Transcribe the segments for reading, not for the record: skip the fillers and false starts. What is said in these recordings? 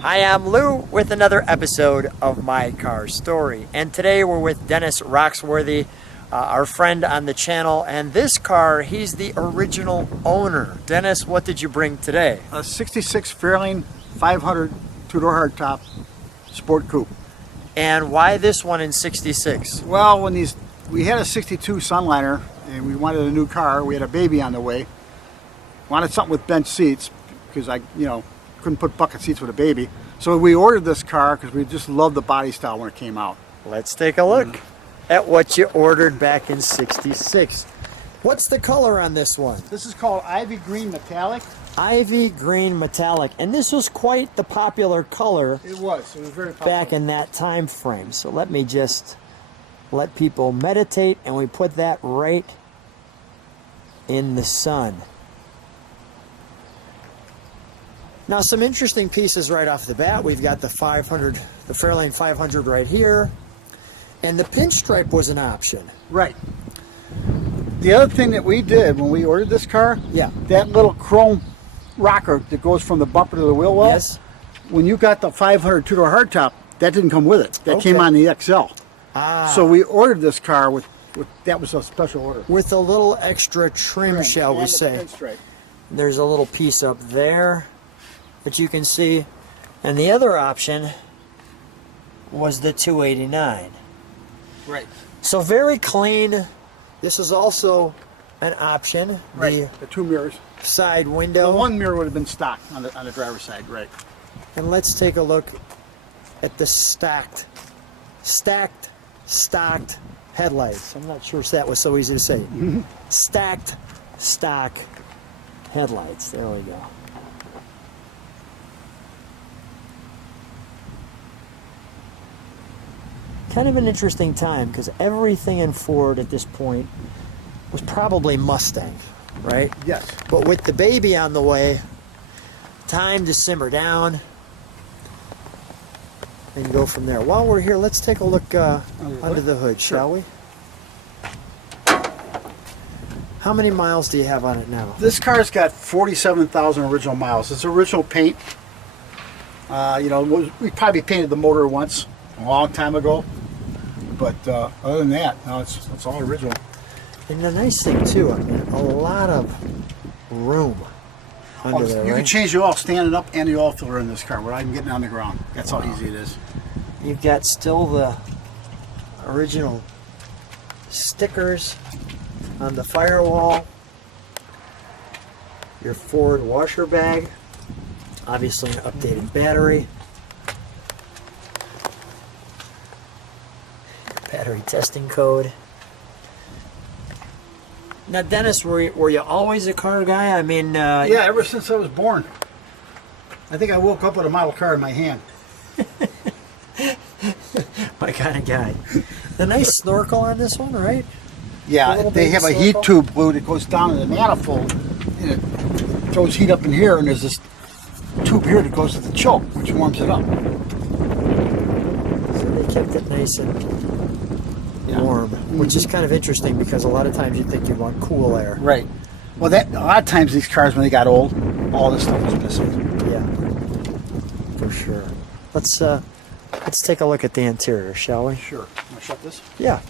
Hi, I'm Lou with another episode of My Car Story. And today we're with Dennis Roxworthy, our friend on the channel. And this car, he's the original owner. Dennis, what did you bring today? A 66 Fairlane 500 two-door hardtop sport coupe. And why this one in 66? Well, we had a 62 Sunliner and we wanted a new car. We had a baby on the way. Wanted something with bench seats because I couldn't put bucket seats with a baby. So we ordered this car because we just loved the body style when it came out. Let's take a look at what you ordered back in 66. What's the color on this one? This is called Ivy Green Metallic. Ivy Green Metallic. And this was quite the popular color. It was very popular Back in that time frame. So let me just let people meditate, and we put that right in the sun. Now, some interesting pieces right off the bat. We've got the Fairlane 500 right here, and the pinstripe was an option. Right. The other thing that we did when we ordered this car, that little chrome rocker that goes from the bumper to the wheel well. Yes. When you got the 500 two-door hardtop, that didn't come with it. That came on the XL. So we ordered this car with that was a special order. With a little extra trim, shall we say. There's a little piece up there that you can see. And the other option was the 289. Right. So very clean. This is also an option. Right. The two mirrors. Side window. The one mirror would have been stock on the driver's side, right. And let's take a look at the stacked headlights. I'm not sure if that was so easy to say. Stacked stock headlights. There we go. Kind of an interesting time because everything in Ford at this point was probably Mustang, right? Yes. But with the baby on the way, time to simmer down and go from there. While we're here, let's take a look under the hood, shall we? How many miles do you have on it now? This car's got 47,000 original miles. It's original paint. We probably painted the motor once a long time ago. But other than that, no, it's all original. And the nice thing too, I mean, a lot of room under there. You can change the oil standing up and the oil filter in this car without even getting on the ground. That's how easy it is. You've got still the original stickers on the firewall. Your Ford washer bag. Obviously an updated battery. Battery testing code. Now, Dennis, were you always a car guy? I mean... yeah, ever since I was born. I think I woke up with a model car in my hand. My kind of guy. The nice snorkel on this one, right? Yeah, they have a heat tube, Blue, that goes down in the manifold, and it throws heat up in here, and there's this tube here that goes to the choke, which warms it up. So they kept it nice and warm, which is kind of interesting because a lot of times you think you want cool air. Right. Well, a lot of times these cars, when they got old, all this stuff was missing. Yeah, for sure. Let's take a look at the interior, shall we? Sure. Want to shut this? Yeah.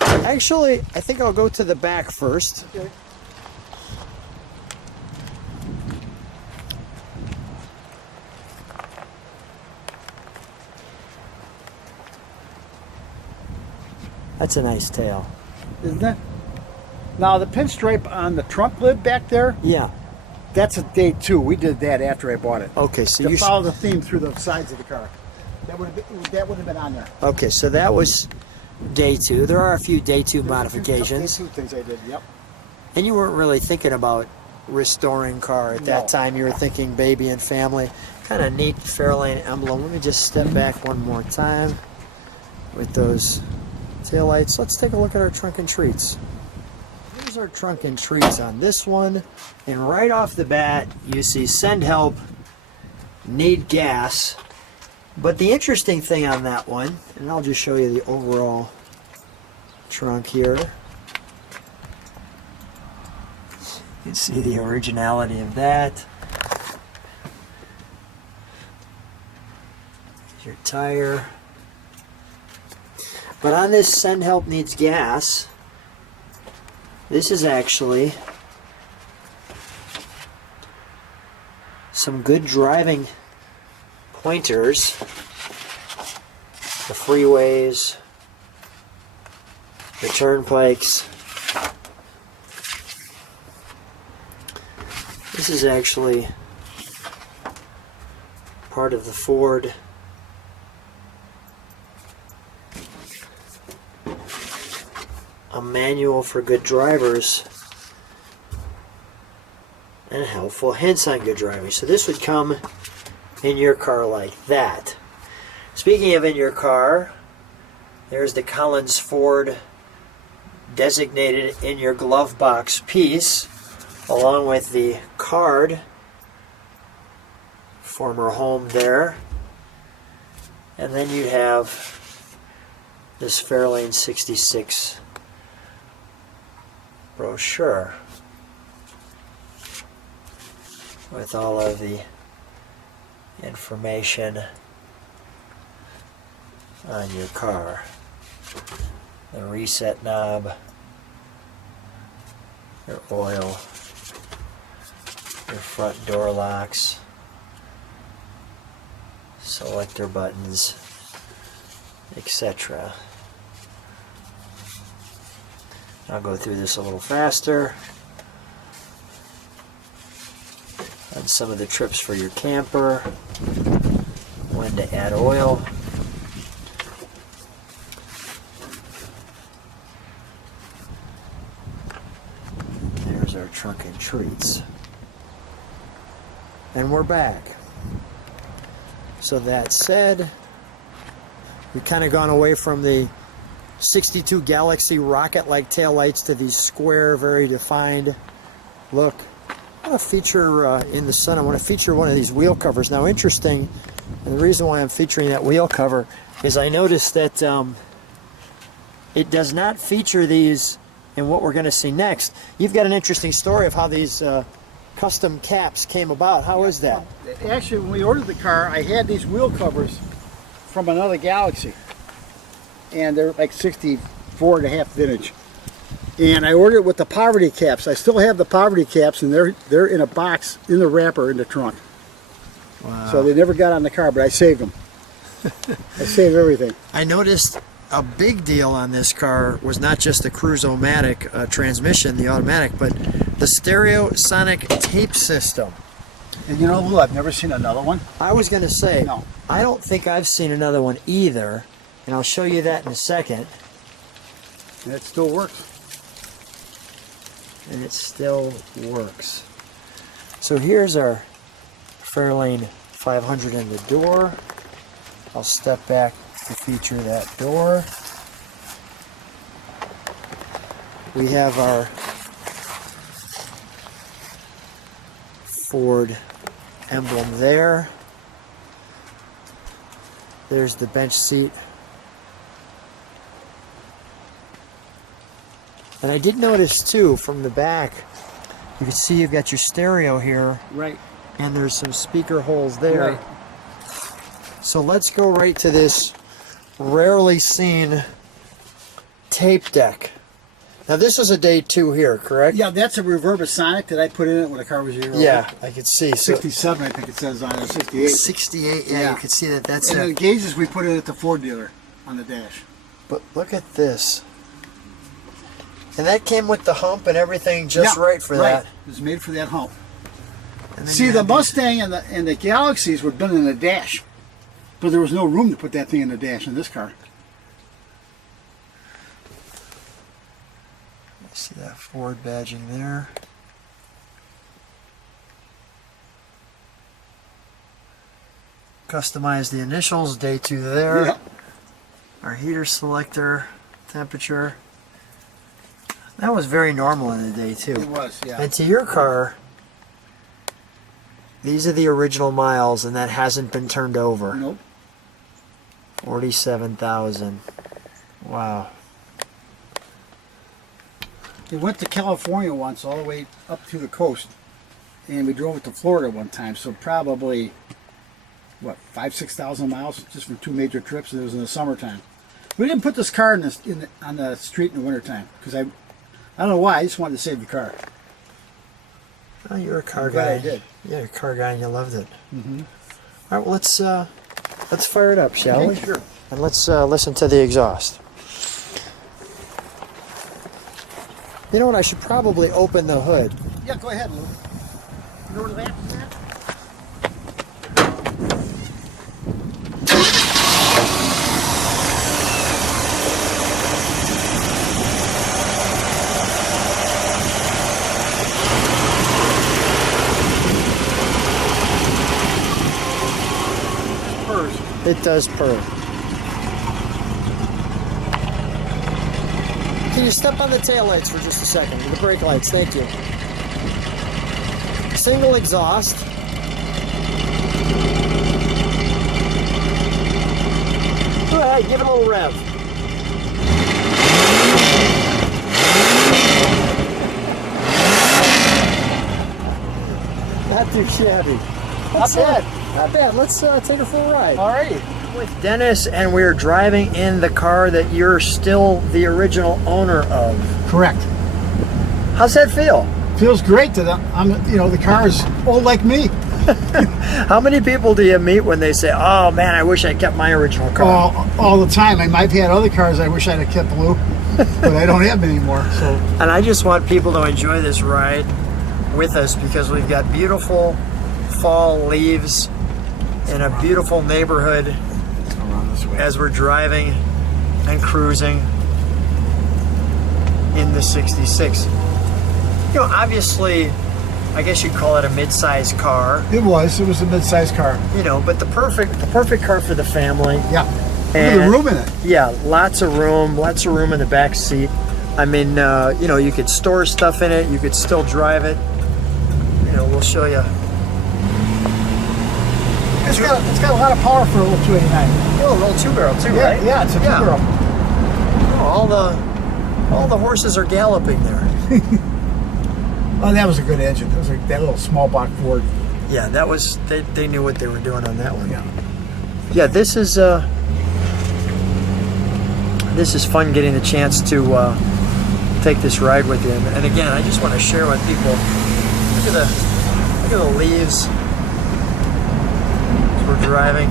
Actually, I think I'll go to the back first. Okay. That's a nice tail. Isn't it? Now, the pinstripe on the trunk lid back there, yeah, that's a day two. We did that after I bought it. Okay, so you follow the theme through the sides of the car. That would have been on there. Okay, so that was day two. There are a few day two modifications. Day two things I did, yep. And you weren't really thinking about restoring car at that time. You were thinking baby and family. Kind of neat Fairlane emblem. Let me just step back one more time with those taillights. Let's take a look at our trunk and treats. Here's our trunk and treats on this one. And right off the bat, you see send help, need gas. But the interesting thing on that one, and I'll just show you the overall trunk here. You can see the originality of that. your tire. But on this Send Help Needs Gas, this is actually some good driving pointers. The freeways, the turnpikes. This is actually part of the Ford a manual for good drivers and helpful hints on good driving. So this would come in your car like that. Speaking of in your car, there's the Collins Ford designated in your glove box piece, along with the card, former home there. And then you have this Fairlane 66 brochure with all of the information on your car. The reset knob, your oil, your front door locks, selector buttons, etc. I'll go through this a little faster. On some of the trips for your camper, when to add oil. There's our trunk and treats. And we're back. So that said, we've kind of gone away from the 62 Galaxy rocket-like taillights to these square, very defined look. I want to feature in the sun, I want to feature one of these wheel covers. Now interesting, and the reason why I'm featuring that wheel cover is I noticed that it does not feature these in what we're going to see next. You've got an interesting story of how these custom caps came about. How is that? Actually, when we ordered the car, I had these wheel covers from another Galaxy, and they're like 64 and a half vintage. And I ordered it with the poverty caps. I still have the poverty caps, and they're in a box in the wrapper in the trunk. Wow. So they never got on the car, but I saved them. I saved everything. I noticed a big deal on this car was not just the Cruise-O-Matic transmission, the automatic, but the stereo sonic tape system. And you know, Lou, I've never seen another one. I was going to say, No. I don't think I've seen another one either, and I'll show you that in a second. And it still works. And it still works. So here's our Fairlane 500 in the door. I'll step back to feature that door. We have our Ford emblem there. There's the bench seat. And I did notice too, from the back, you can see you've got your stereo here. Right. And there's some speaker holes there. Right. So let's go right to this rarely seen tape deck. Now this was a day 2 here, correct? Yeah, that's a Reverbasonic that I put in it when the car was here. Yeah, I could see. So 67, I think it says on it. 68. 68, yeah, you can see that that's And it. the gauges we put in at the Ford dealer on the dash. But look at this. And that came with the hump and everything just Yeah, right for that. It was made for that hump. And then See, you the have these- Mustang and the Galaxies would have been in the dash. But there was no room to put that thing in the dash in this car. See that Ford badging there. Customize the initials, day 2 there. Yeah. Our heater selector, temperature. That was very normal in the day 2. It was, yeah. And to your car, these are the original miles, and that hasn't been turned over. Nope. 47,000. Wow. We went to California once, all the way up to the coast, and we drove it to Florida one time. So probably what, 5,000-6,000 miles just from 2 major trips, and it was in the summertime. We didn't put this car on the street in the wintertime because I don't know why. I just wanted to save the car. Oh, you're a car I'm glad guy. I did. Yeah, you're a car guy, and you loved it. Mm-hmm. All right, well, let's fire it up, shall we? Sure. And let's listen to the exhaust. You know what? I should probably open the hood. Yeah, go ahead, Lou. You know where the lamp is at? It does purr. Can you step on the taillights for just a second? The brake lights, thank you. Single exhaust. All right, give it a little rev. Not too shabby. Not bad. Not bad. Let's take a full ride. All right. With Dennis, and we're driving in the car that you're still the original owner of. Correct. How's that feel? Feels great that the car is old like me. How many people do you meet when they say, "Oh man, I wish I kept my original car"? All the time. I've had other cars I wish I'd have kept, Lou, but I don't have them anymore. So. And I just want people to enjoy this ride with us because we've got beautiful fall leaves in a beautiful neighborhood as we're driving and cruising in the 66. You know, obviously, I guess you'd call it a mid-size car. It was a mid-sized car. You know, but the perfect car for the family. Yeah. And Look at the room in it. Yeah, lots of room in the back seat. I mean, you could store stuff in it. You could still drive it. You know, we'll show you. It's got a lot of power for a little 289. Oh, a little two-barrel too, Yeah, right? yeah, it's a two-barrel. Oh, all the horses are galloping there. Oh, that was a good engine. That was that little small block Ford. Yeah, that was they knew what they were doing on that one. Yeah. Yeah, this is fun getting the chance to take this ride with you. And again, I just want to share with people. Look at the leaves as we're driving.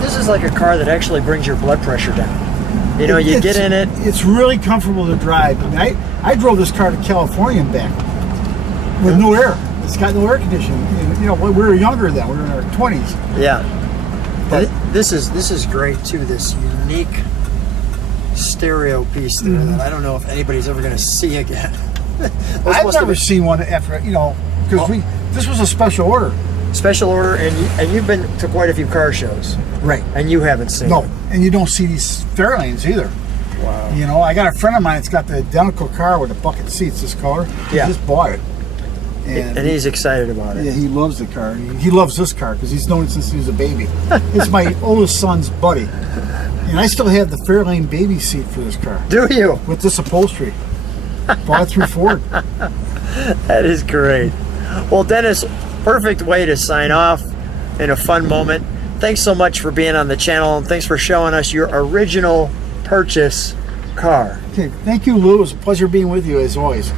This is like a car that actually brings your blood pressure down. You know, you get in it. It's really comfortable to drive. I mean, I drove this car to California and back with no air. It's got no air conditioning. And, you know, we were younger then. We were in our 20s. Yeah. But this is great too. This unique stereo piece there that I don't know if anybody's ever going to see again. I've never seen one after, because this was a special order. Special order, and you've been to quite a few car shows. Right. And you haven't seen No, it. and you don't see these Fairlanes either. Wow. You know, I got a friend of mine that's got the identical car with the bucket seats, this color. He just bought it. And he's excited about it. Yeah, he loves the car. He loves this car because he's known it since he was a baby. It's my oldest son's buddy. And I still have the Fairlane baby seat for this car. Do you? With this upholstery. Bought it through Ford. That is great. Well, Dennis, perfect way to sign off in a fun moment. Thanks so much for being on the channel, and thanks for showing us your original purchase car. Okay, thank you, Lou. It was a pleasure being with you as always.